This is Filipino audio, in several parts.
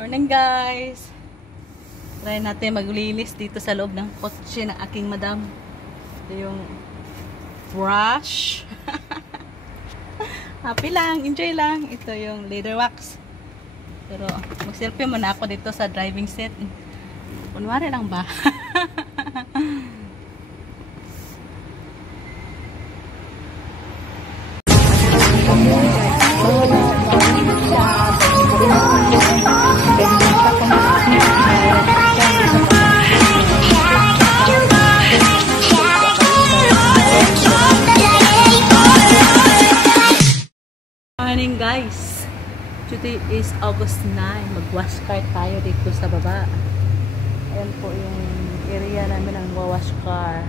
Morning guys! Try natin maglinis dito sa loob ng kotse ng aking madam. Ito yung brush. Happy lang, enjoy lang. Ito yung leather wax. Pero mag-selfie muna ako dito sa driving seat. Kunwari lang ba? Morning guys, today is August 9. Mag-wash car tayo dito sa baba. Ayan po yung area namin ng wash car.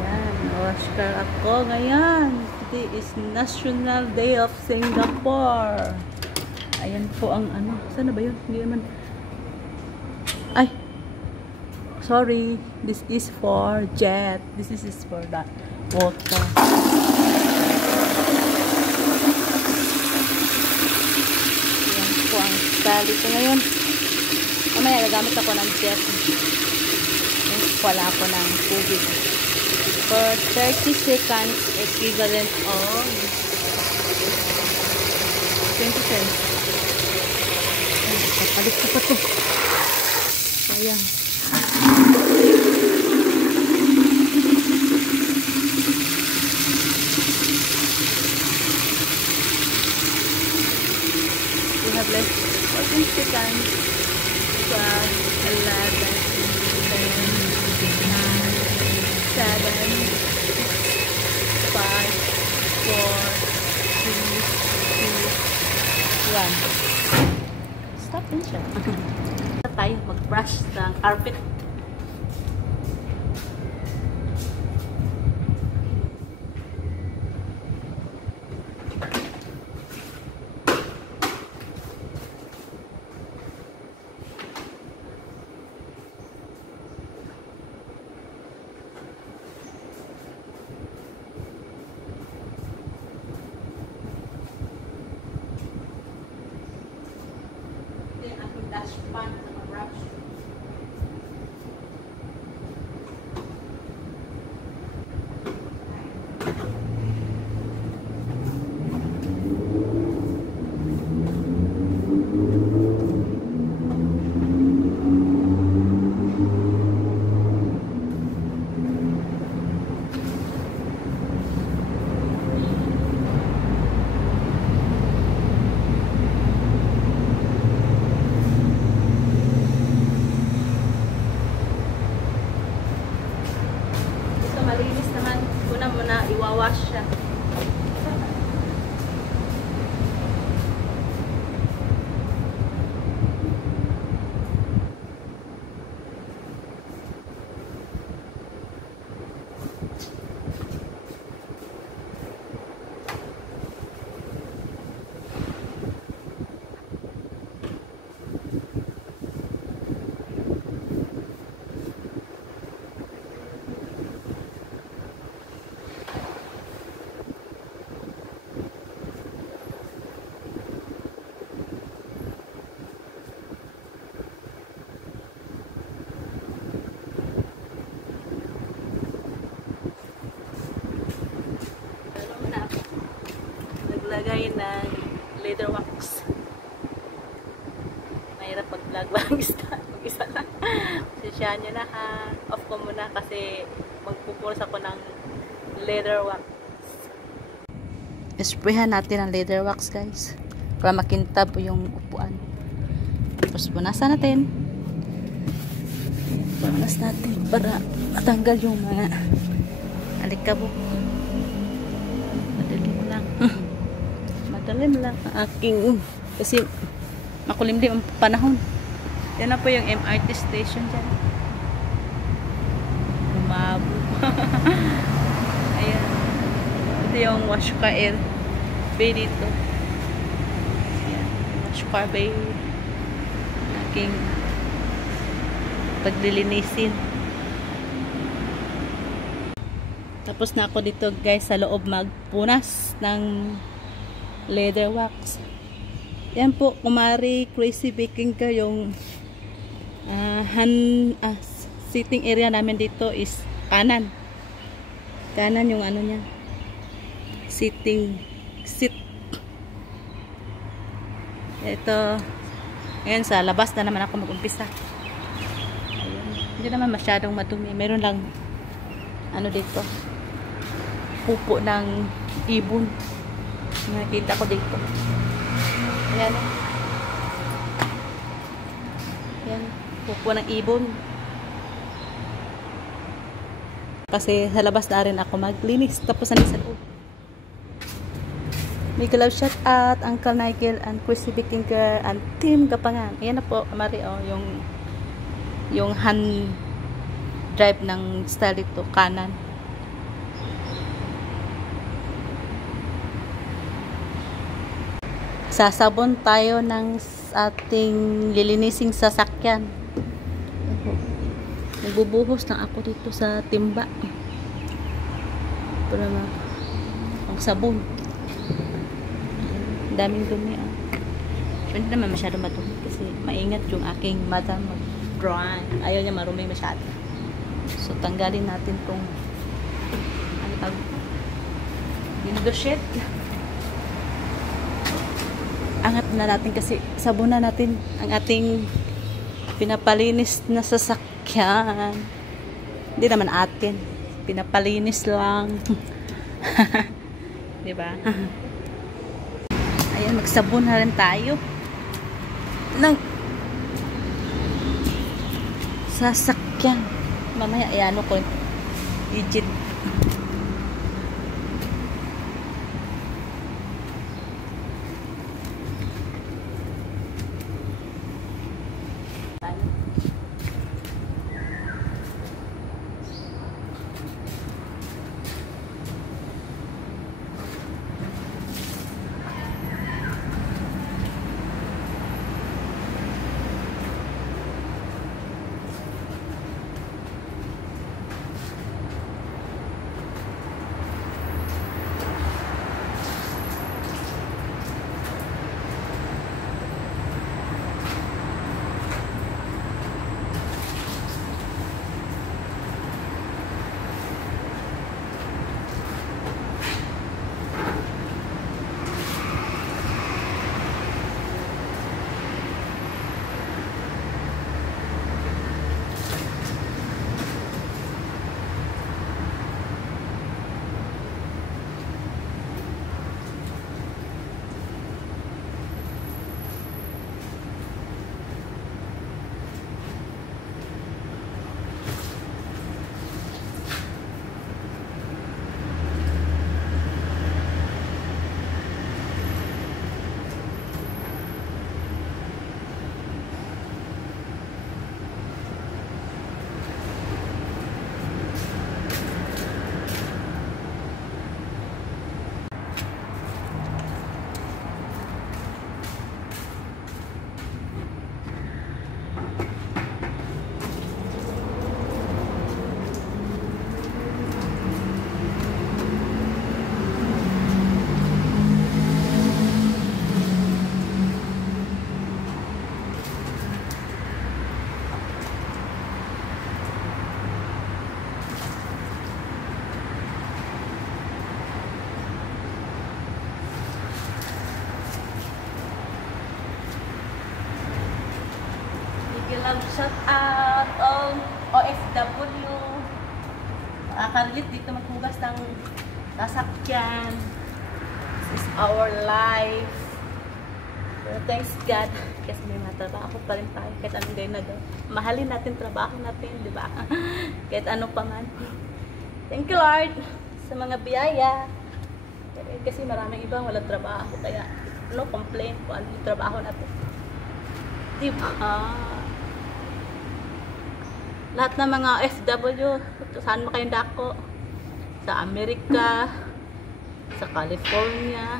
Ayan, wash car ako ngayon. Today is National Day of Singapore. Ayan po ang ano, saan na ba yun? Hindi naman. Ay, sorry, this is for jet. This is for the water. Dito ngayon mamaya gagamit ako ng jet. Wala ako ng tubig for 30 seconds equivalent of 20 cents. Papalit ko pa ito. Ayan, we have less 14 seconds, 12, 11, 10, 9, 7, 5, 4, 3, 2, 1. Stop din siya. Tayo mag-brush ng carpet. Dashpan na mag-brush. Malinis naman. Una muna iwawash siya. Naglagay ng leather wax. Mahirap mag-vlog mag-isa na. Sisyahan nyo na ha. Off ko muna kasi magpupulos ako ng leather wax. Isprayhan natin ang leather wax guys. Para makintab yung upuan. Tapos punasan natin. Punas natin para matanggal yung mga alikabok. Madalim lang ang aking kasi makulimlim ang panahon. Yan na po yung MRT station dyan. Lumabo. Ayan. Ito yung wash car bay dito. Ayan. Wash car bay. Aking paglilinisin. Tapos na ako dito guys sa loob magpunas ng leather wax. Yan po, kumari Crazy Baking ka yung sitting area namin dito is kanan. Kanan yung ano niya. Seat. Ito. Ngayon sa labas na naman ako mag-umpisa. Ayan. Hindi naman masyadong madumi. Meron lang ano dito. Pupo ng ibon. Nakita ko dito. Ayan. Ayan. Pupo ng ibon. Kasi sa labas na rin ako maglinis. Tapos na sa loob. Mega love shout out Uncle Nigel and Chrissy Baking Girl and Team Gapangan. Ayan na po, Mari, oh, yung hand drive ng style dito, kanan. Sasabon tayo ng ating lilinising sasakyan. Nagbubuhos na ako dito sa timba. Para ang sabon. Daming dumi. Hindi naman masyado madumi kasi maingat yung aking madam mag-grind. Ayaw niya marumi masyado. So tanggalin natin tong ano tawag? Window sheet. Angat na natin kasi sabunan natin ang ating pinapalinis na sasakyan. Hindi naman atin. Pinapalinis lang. Diba? Ayan, magsabon na rin tayo ng sasakyan. Mamaya, ayan ko legit. Love shout out all OFW. Nakakarelit dito maghugas ng sasakyan. This is our life. Pero thanks God kasi may matrabaho pa rin tayo kahit anong gawin na gawin. Mahalin natin trabaho natin, di ba? Kahit ano pa man. Thank you Lord sa mga biyaya. Kasi maraming iba walang trabaho kaya no complain kung ano yung trabaho natin. Di ba? Lahat ng mga FW, saan mo kayong dako? Sa Amerika, sa California,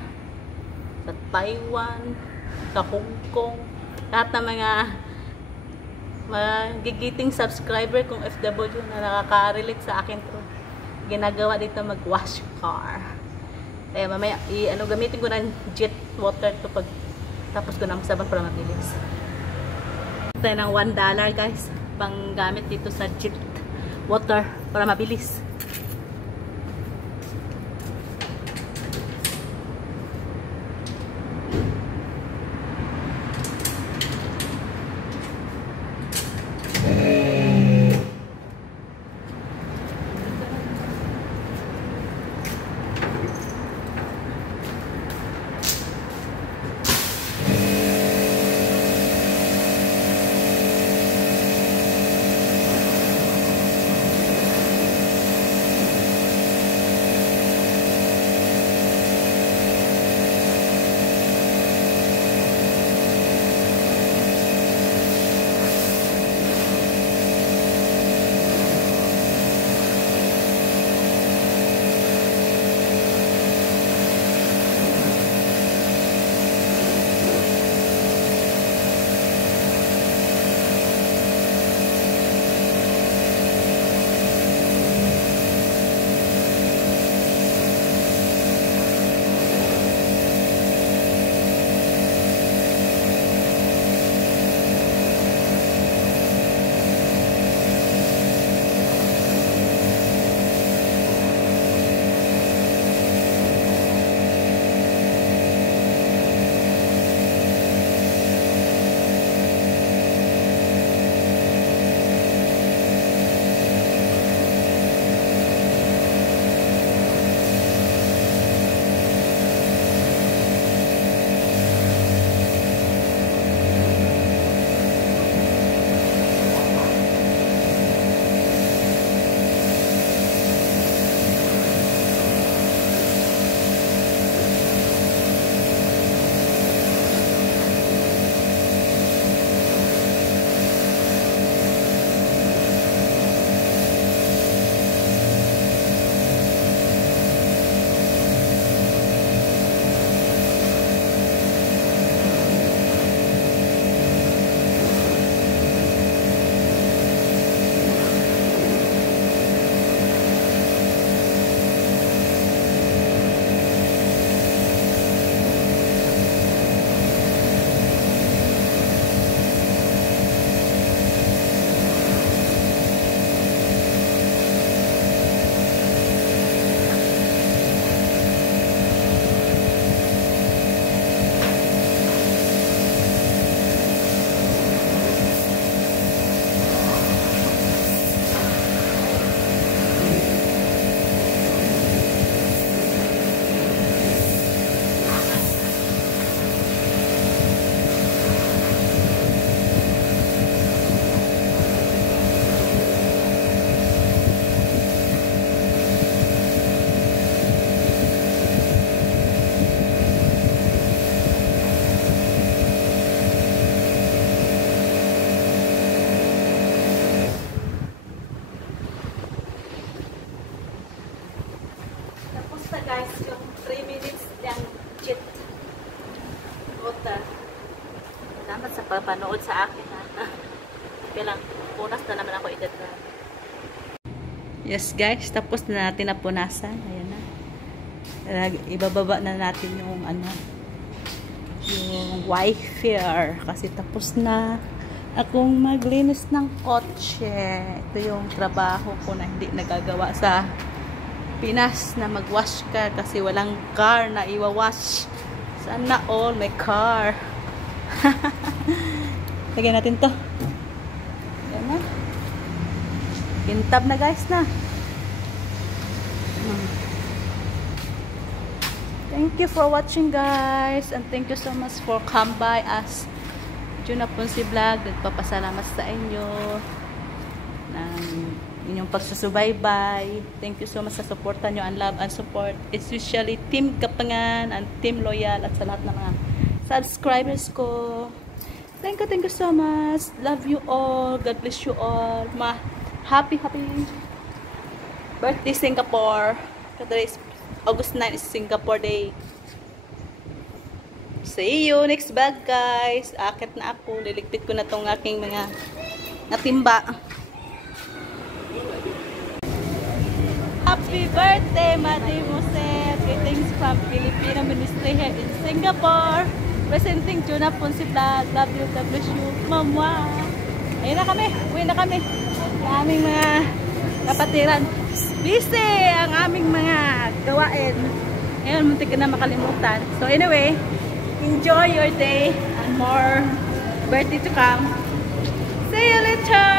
sa Taiwan, sa Hong Kong. Lahat ng mga magigiting subscriber kong FW na nakaka-relate sa akin to. Ginagawa dito mag-wash car. Kaya mamaya, gamitin ko ng jet water to pag Tapos ko na masabak para mabilis. Tayo ng $1 guys. Pang gamit dito sa jet water para mabilis. Guys, yung 3 minutes yung jet water. Salamat sa papanood sa akin ha. Okay lang, punas na naman ako edad na. Yes guys, tapos na natin na punasan. Ayan na. Ibababa na natin yung ano, yung wiper kasi tapos na akong maglinis ng kotse. Ito yung trabaho ko na hindi nagagawa sa Pinas, na mag-wash ka kasi walang car na iwa-wash. Sana all may car. Lagyan natin to. Ayan na. Kintab na guys na. Thank you for watching guys, and thank you so much for come by us. Juna Ponce Vlog, nagpapasalamat sa inyo ng inyong pagsusubaybay. Thank you so much sa suporta nyo and love and support, especially Team Kapangan and Team Loyal at sa lahat ng mga subscribers ko. Thank you so much. Love you all. God bless you all. Happy birthday Singapore. Today is August 9 is Singapore Day. See you next vlog guys. Akit na ako. Liligpit ko na tong aking mga natimba. Happy birthday, Madam Jose. Greetings from Filipino Ministry here in Singapore. Presenting Tuna Ponce Vlog. Love you, God bless you. Mama. Ayun na kami. Uwi na kami. Ang aming mga kapatiran. Busy ang aming mga gawain. Ayun, muntik ka na makalimutan. So anyway, enjoy your day and more birthday to come. See you later!